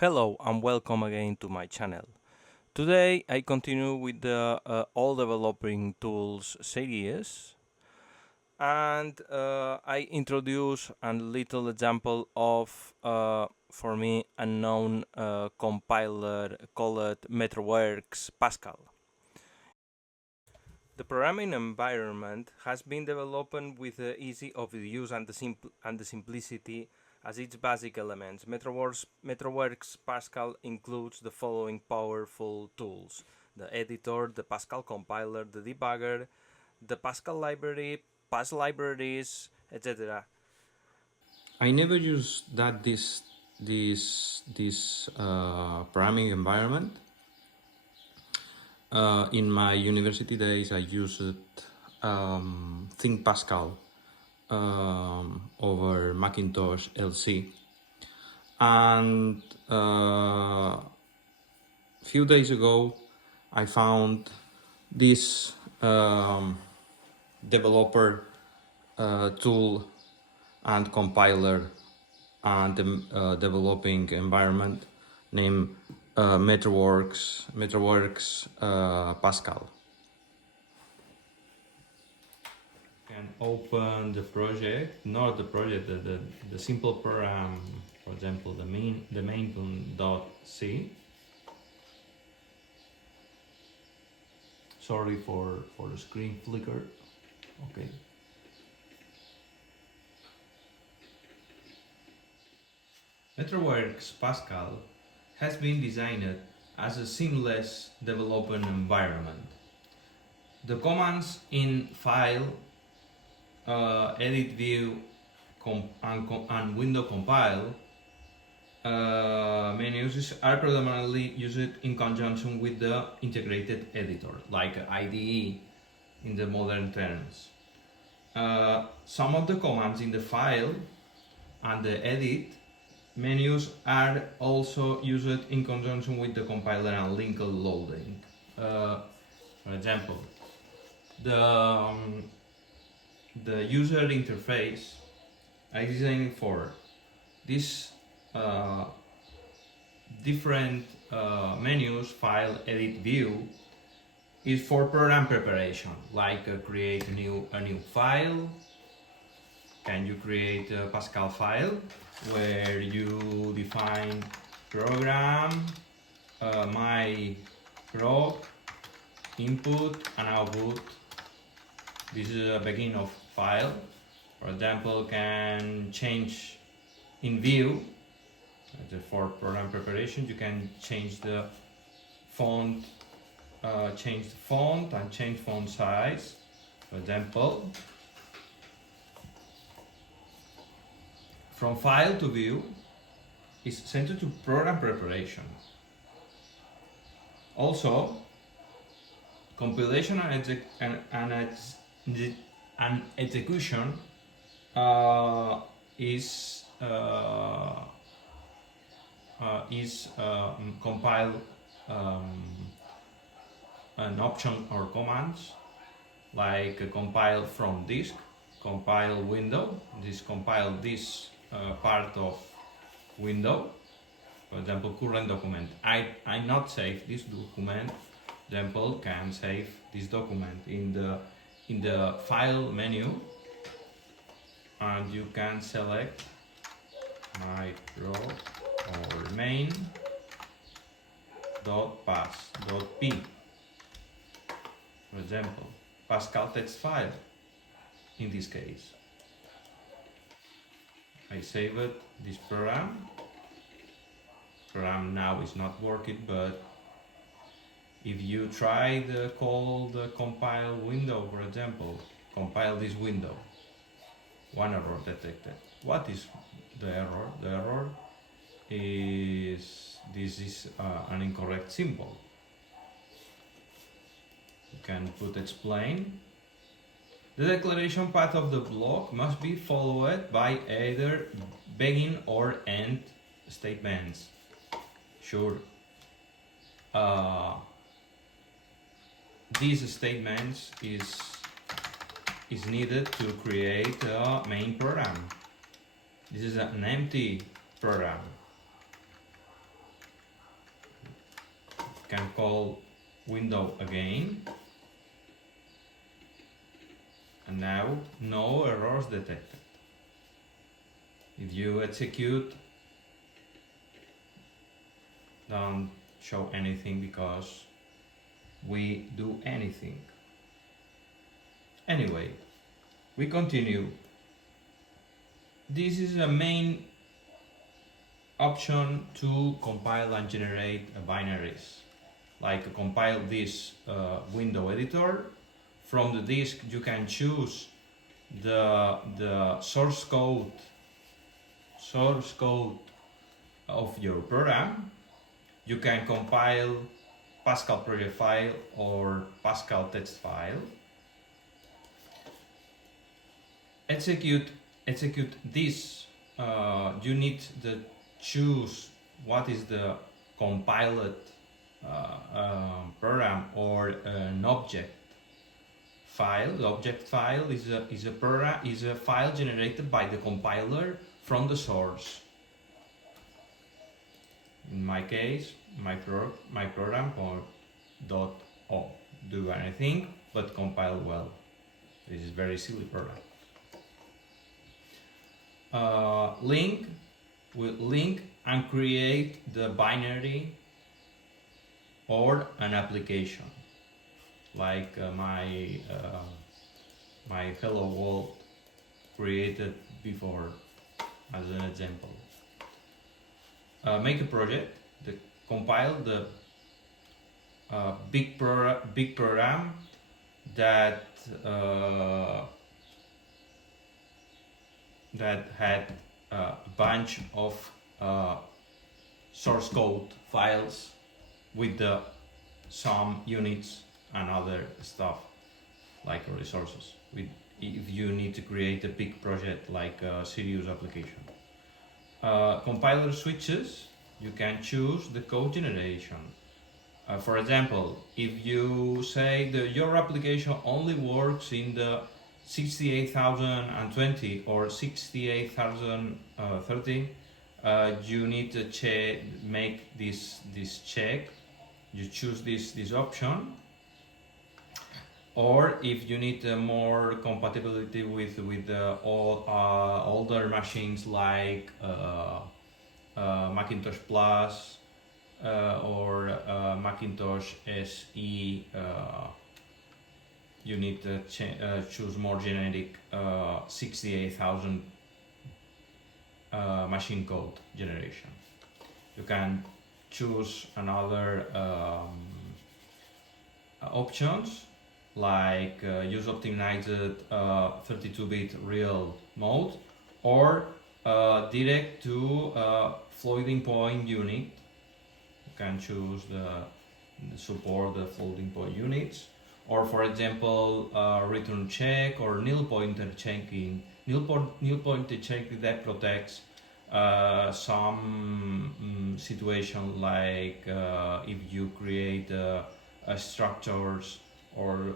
Hello and welcome again to my channel. Today I continue with the all developing tools series and I introduce a little example of for me unknown compiler called Metrowerks Pascal. The programming environment has been developed with the ease of the use and the simplicity as its basic elements. Metrowerks Pascal includes the following powerful tools: the editor, the Pascal compiler, the debugger, the Pascal library, Pas libraries, etc. I never use this programming environment. In my university days, I used Think Pascal over Macintosh IIsi, and few days ago, I found this developer tool and compiler and developing environment named Metrowerks Pascal. Can open the project, not the project, the simple program, for example, the main.c. Sorry for the screen flicker. Okay. Metrowerks Pascal has been designed as a seamless development environment. The commands in file, edit view, and window compile menus are predominantly used in conjunction with the integrated editor, like IDE in the modern terms. Some of the commands in the file and the edit menus are also used in conjunction with the compiler and link loading. For example, the, the user interface I designed for these different menus, file, edit, view, is for program preparation, like create a new file. Can you create a Pascal file where you define program, my proc, input and output. This is a beginning of file. For example, can change in view. For program preparation, you can change the font, change the font and change font size. For example, from file to view is sent to program preparation. Also, compilation and execution is compile an option or commands like compile from disk, compile window. This compile this part of window. For example, current document. I not save this document. Example, can save this document in the file menu, and you can select my pro or main .pas.p. For example, Pascal text file. In this case, I saved this program. Program now is not working, but if you try the call the compile window, for example, compile this window, one error detected. What is the error? The error is this is an incorrect symbol. You can put explain. The declaration path of the block must be followed by either begin or end statements. Sure. These statements is needed to create a main program. This is an empty program. can call window again, and now no errors detected. If you execute, don't show anything because we do anything. Anyway, we continue. This is a main option to compile and generate binaries. Like compile this window editor. From the disk you can choose the source code of your program. You can compile Pascal project file or Pascal text file. Execute this. You need to choose what is the compiled program or an object file. The object file is a file generated by the compiler from the source. In my case, my program or .o do anything but compile well. This is very silly program. Link and create the binary or an application, like my hello world created before as an example. Make a project, compile the big program that had a bunch of source code files with some units and other stuff like resources. If you need to create a big project like a serious application. Compiler switches, you can choose the code generation. For example, if you say that your application only works in the 68020 or 68030, you need to make this check. You choose this option. Or if you need more compatibility with older machines like Macintosh Plus or Macintosh SE, you need to choose more generic 68000 machine code generation. You can choose another options like use optimized 32-bit real mode or direct to floating point unit. You can choose the support the floating point units, or for example return check or nil pointer checking. Nil pointer check that protects some situation like if you create structures or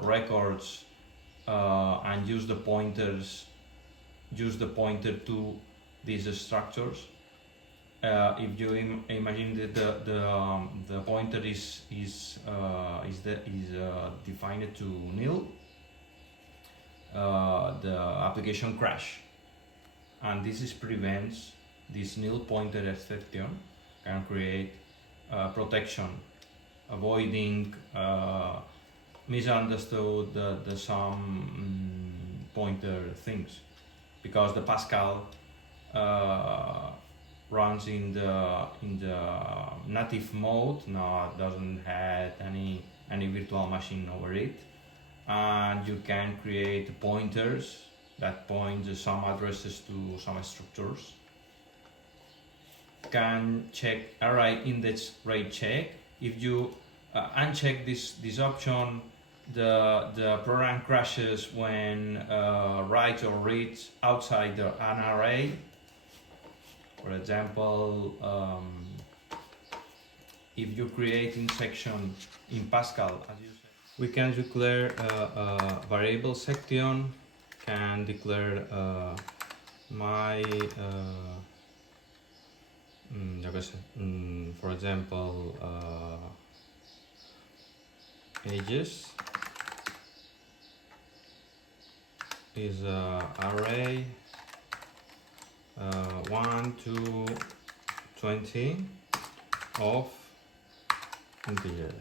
records and use the pointer to these structures. If you imagine that the pointer is defined to nil, the application crash, and this prevents this nil pointer exception can create protection, avoiding misunderstood the some pointer things, because the Pascal runs in the native mode. Now doesn't have any virtual machine over it, and you can create pointers that point some addresses to some structures. Can check array index rate check. If you uncheck this option, the program crashes when writes or reads outside an array. For example, if you create in section in Pascal, as you said, we can declare a variable section, can declare my for example, ages is array 1 to 20 of integer.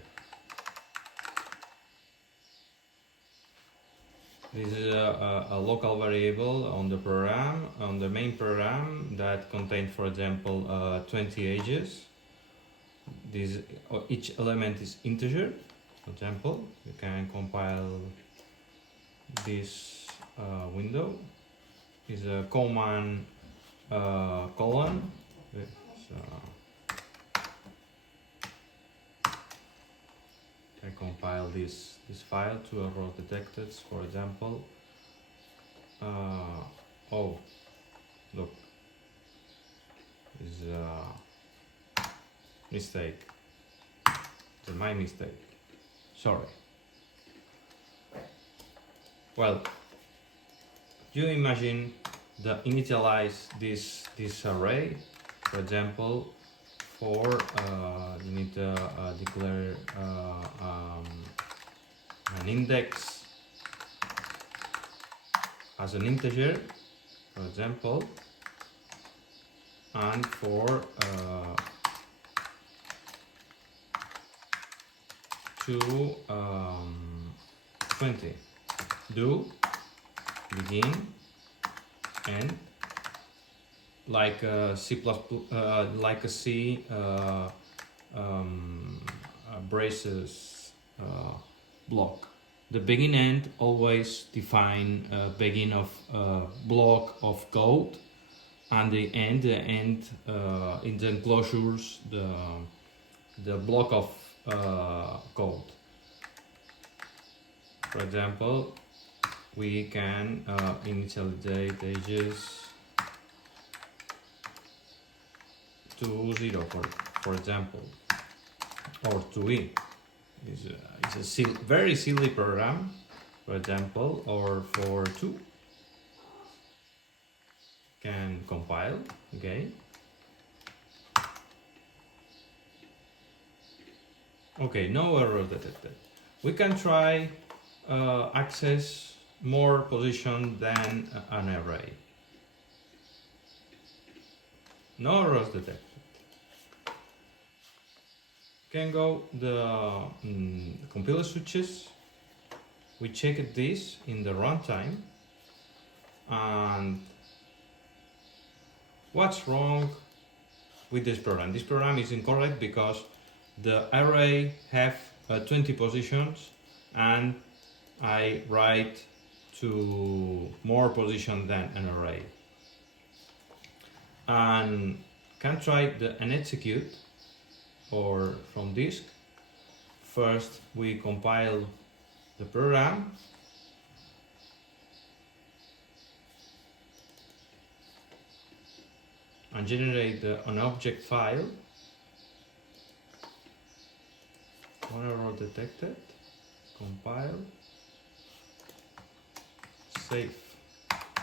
This is a local variable on the program, on the main program, that contains, for example, 20 ages. Each element is integer. For example, you can compile this window. Is a command colon. I compile this file to error detected, for example. Oh, look, is a mistake. It's my mistake. Sorry. Well, you imagine initialize this array. For example, for you need to declare an index as an integer, for example, and for to 20, do begin end, like a C++, like a C braces block. The begin end always define begin of block of code, and the end in the enclosures the block of code. For example, we can initialize ages to 0, for example, or to e. It's a very silly program, for example, or for 2. Can compile again. Okay, no error detected. We can try access more position than an array. No errors detected. Can go the compiler switches. We checked this in the runtime, and what's wrong with this program? This program is incorrect because the array have 20 positions, and I write to more position than an array. And can try an execute or from disk. First we compile the program, and generate an object file. One error detected. Compile. Save.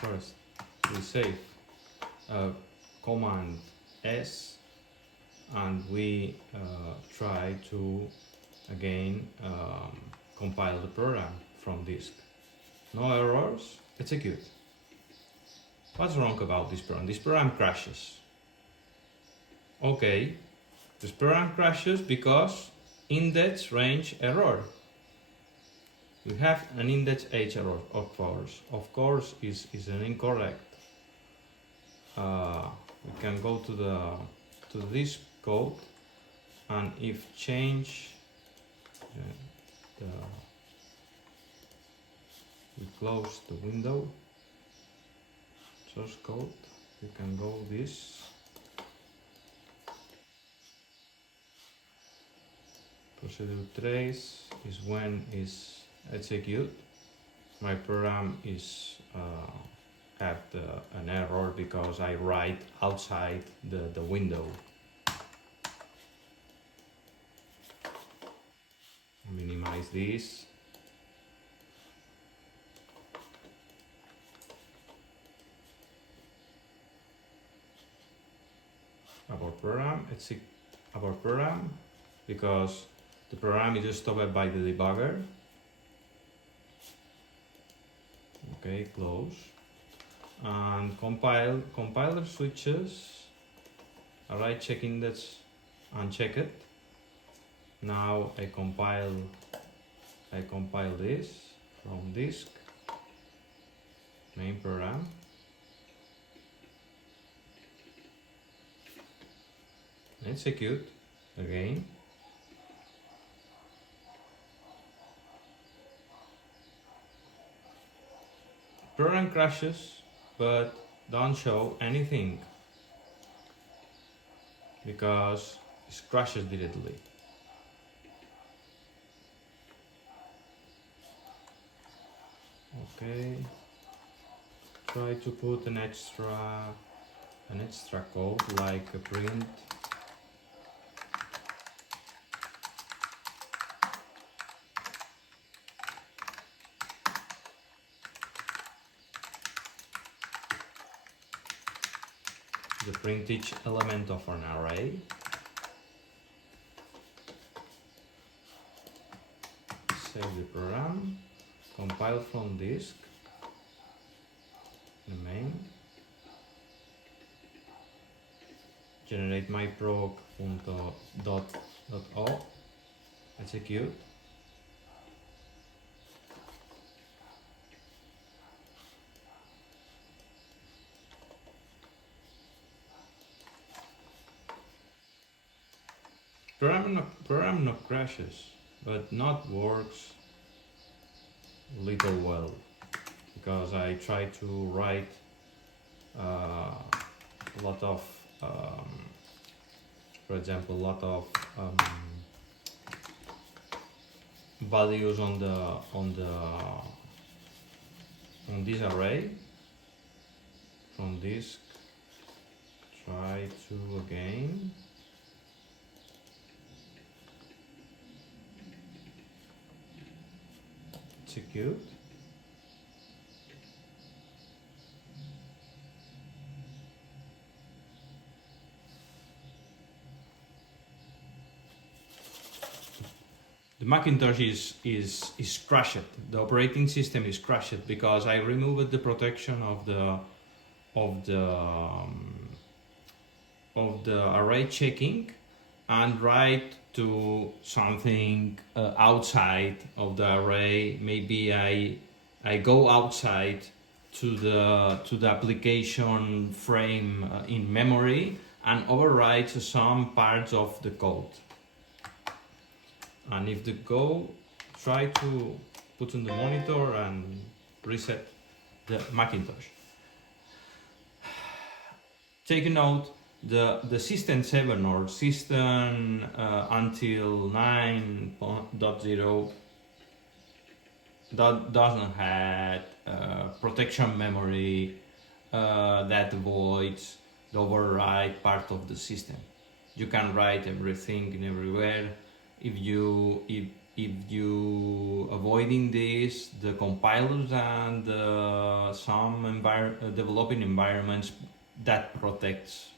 First we save command S, and we try to again compile the program from disk. No errors. Execute. What's wrong about this program? This program crashes. Okay, this program crashes because index range error. We have an index age error, of course. Of course, is an incorrect. We can go to this code, and if change we close the window, source code, we can go this. Procedure trace is when is execute. My program is have an error because I write outside the window. Minimize this. abort program, abort program, because the program is stopped by the debugger. Okay, close. And compiler switches array checking that's unchecked. Now I compile this from disk main program. Execute again. Program crashes, but don't show anything because it crashes directly. Okay. Try to put an extra code like a print. The print each element of an array. Save the program. Compile from disk. The main. Generate myproc.o. Execute. Program not crashes, but not works little well, because I try to write a lot of, for example, a lot of values on this array from disk. Try to again. Execute. The Macintosh is crashed. The operating system is crashed because I removed the protection of the array checking and write to something outside of the array. Maybe I go outside to the application frame in memory and overwrite some parts of the code. And if the go, try to put on the monitor and reset the Macintosh. Take a note, the system 7 or system until 9.0 doesn't have protection memory that avoids the override part of the system. You can write everything and everywhere. If you avoiding this, the compilers and some developing environments that protects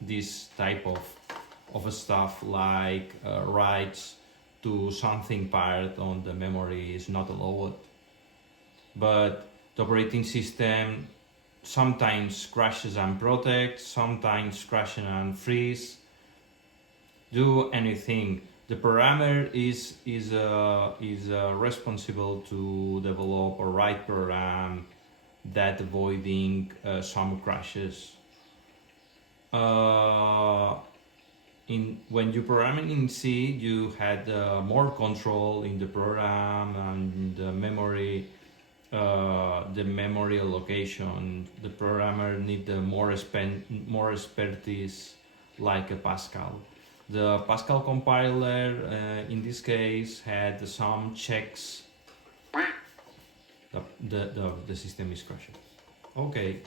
this type of stuff, like writes to something part on the memory is not allowed. But the operating system sometimes crashes and protects, sometimes crashes and freeze. Do anything. The programmer is responsible to develop a right program that avoiding some crashes. When you programming in C, you had more control in the program and the memory allocation. The programmer need more expertise, like a Pascal. The Pascal compiler, in this case, had some checks. The system is crashed. Okay, you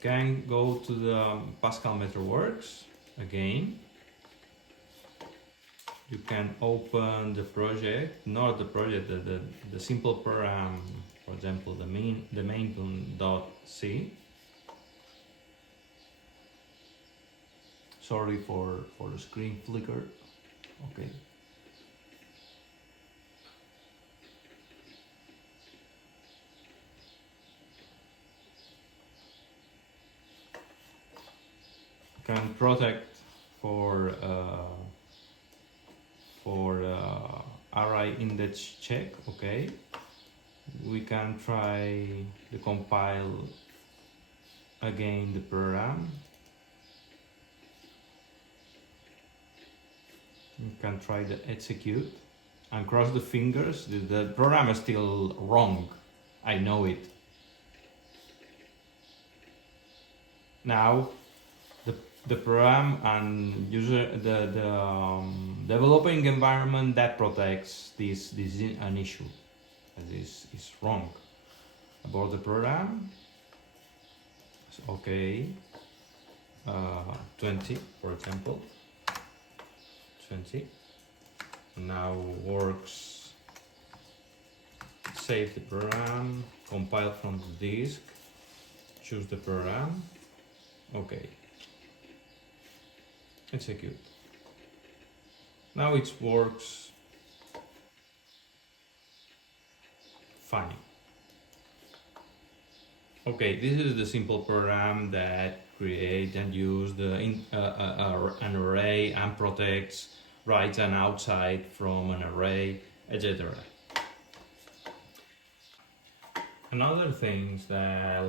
can go to the Pascal Metrowerks again. You can open the project, not the project, the simple program. For example, the main.c. Sorry for the screen flicker. Okay. Can protect for array index check. Okay. We can try to compile again the program. You can try to execute and cross the fingers. The program is still wrong. I know it. Now the program and the developing environment that protects this is an issue. This is wrong. About the program. Okay. 20 for example. 20 now works. Save the program, compile from the disk, choose the program. Okay, execute. Now it works fine. Okay, this is the simple program that creates and uses an array and protects writes and outside from an array, etc. Another things that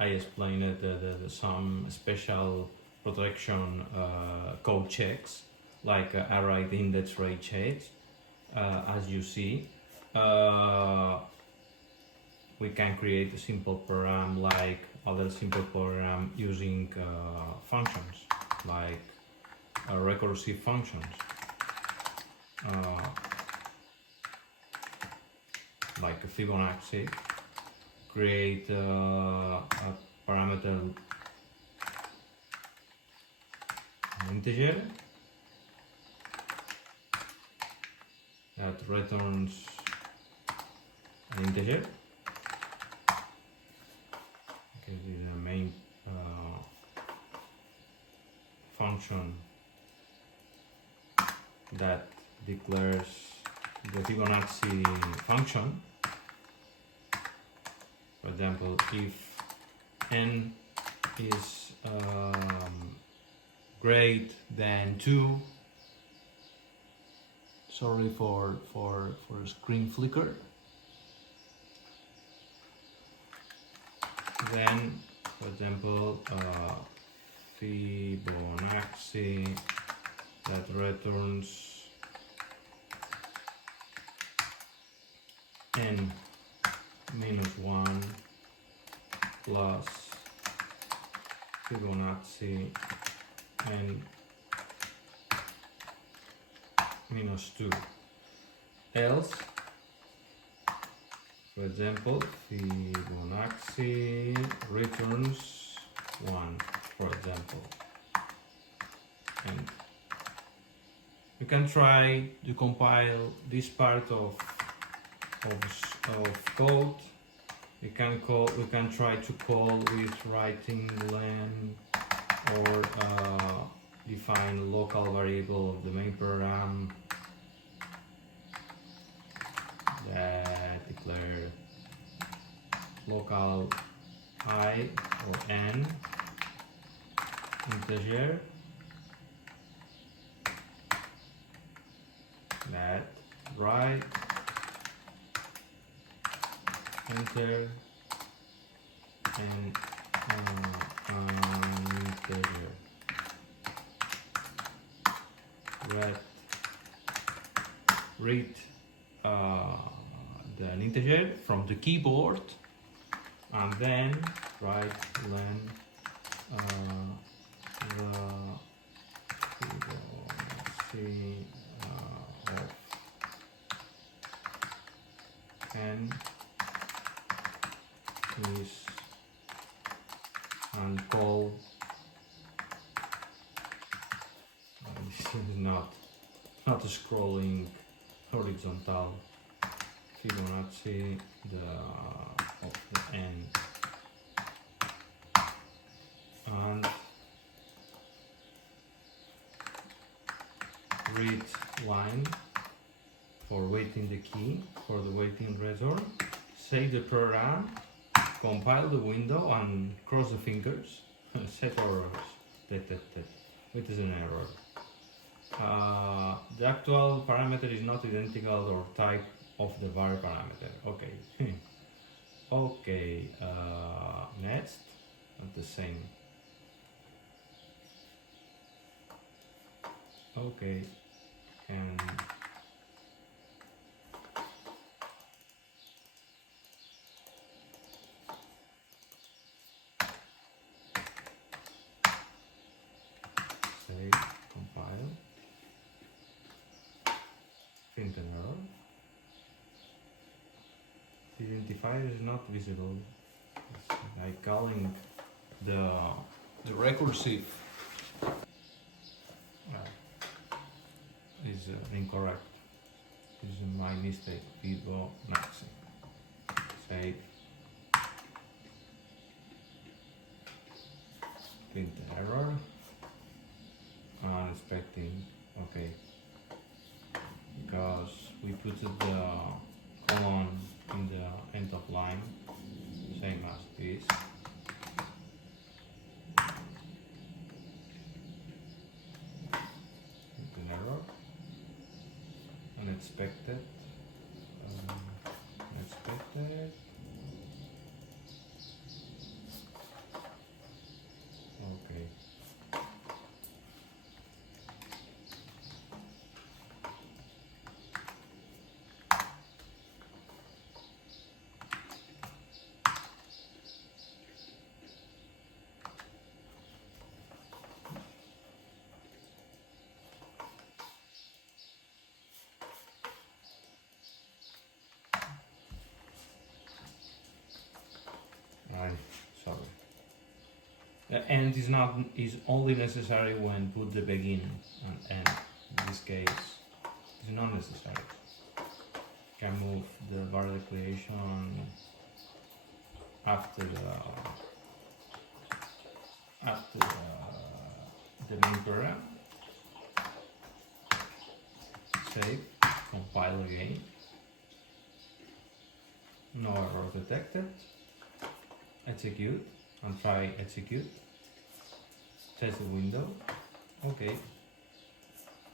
I explained some special protection code checks like array index rate checks. As you see, we can create a simple program like other simple program using functions like recursive functions, like a Fibonacci, create a parameter integer that returns an integer. Okay, this is the main function that declares the Fibonacci function. For example, if n is greater than 2, sorry for screen flicker, then for example Fibonacci that returns n minus 1 plus Fibonacci n minus 2. Else, for example, Fibonacci returns 1, for example. And you can try to compile this part of code. We can try to call with writing len or define a local variable of the main program that declare local I or n integer that write enter and integer read an integer from the keyboard and then write len the Fibonacci of n is and call this is not a scrolling horizontal Fibonacci of the n and read line for waiting the key for the waiting return. Save the program, compile the window and cross the fingers. Set errors detected. It is an error. The actual parameter is not identical or type of the var parameter. Okay. Okay. Next, not the same. Okay, and save, compile, print an error. The identifier is not visible. It's like calling the recursive is incorrect. This is my mistake. Vivo maxi. Save. Print the error. Unexpecting. Okay. Because we put the colon in the end of line, same as this. Print an error. Unexpected. Unexpected. Okay. Right. Sorry. The end is only necessary when put the begin and end. In this case, it's not necessary. Can move the var declaration after the main program. Save, compile again. No error detected. Execute and try execute. Test the window. Okay.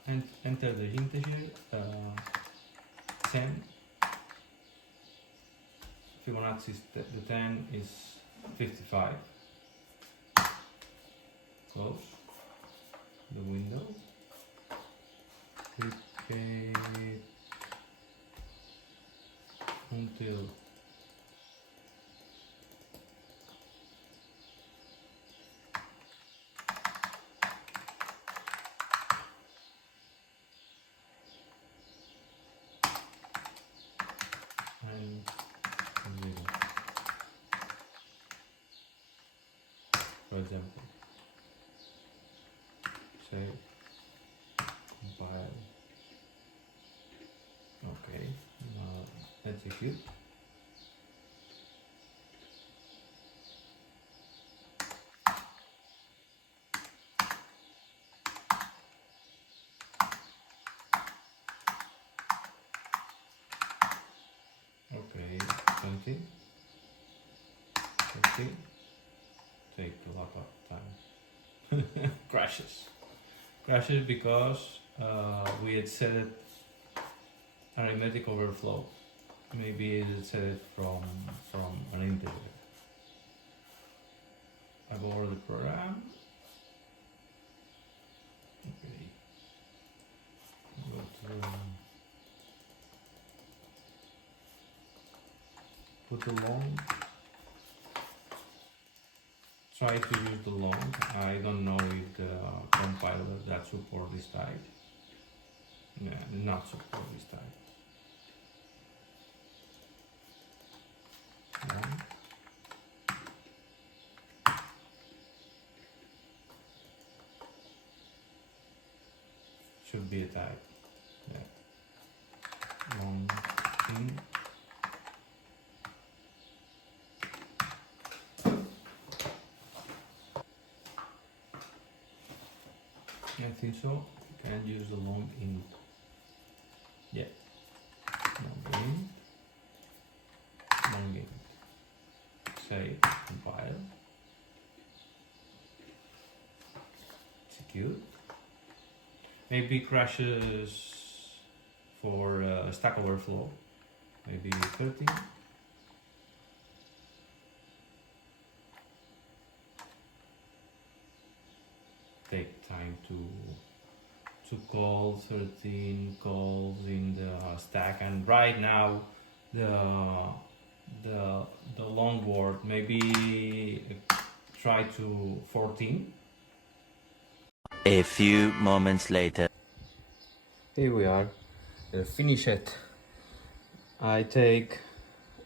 And enter the integer 10. Fibonacci the 10 is 55. Close the window. Repeat until and 0. For example, save, compile. Okay, now execute. Okay, 20. Okay, take a lot of time. Crashes because we had set it arithmetic overflow. Maybe it set it from an integer. Abort the program. Okay. Go to put the long. Try to use the long. I don't know if the compiler that support this type. Yeah, not support this type. Long. Should be a type. Yeah. Long thing. I think so. and use the long int. Yeah, long int, long int. Save, compile, execute. Maybe crashes for Stack Overflow. Maybe 30. Take time to call 13 calls in the stack, and right now the long word maybe try to 14. A few moments later. Here we are, finish it. I take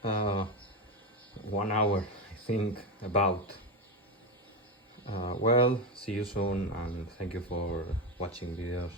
1 hour, I think, about. Well, see you soon, and thank you for watching videos.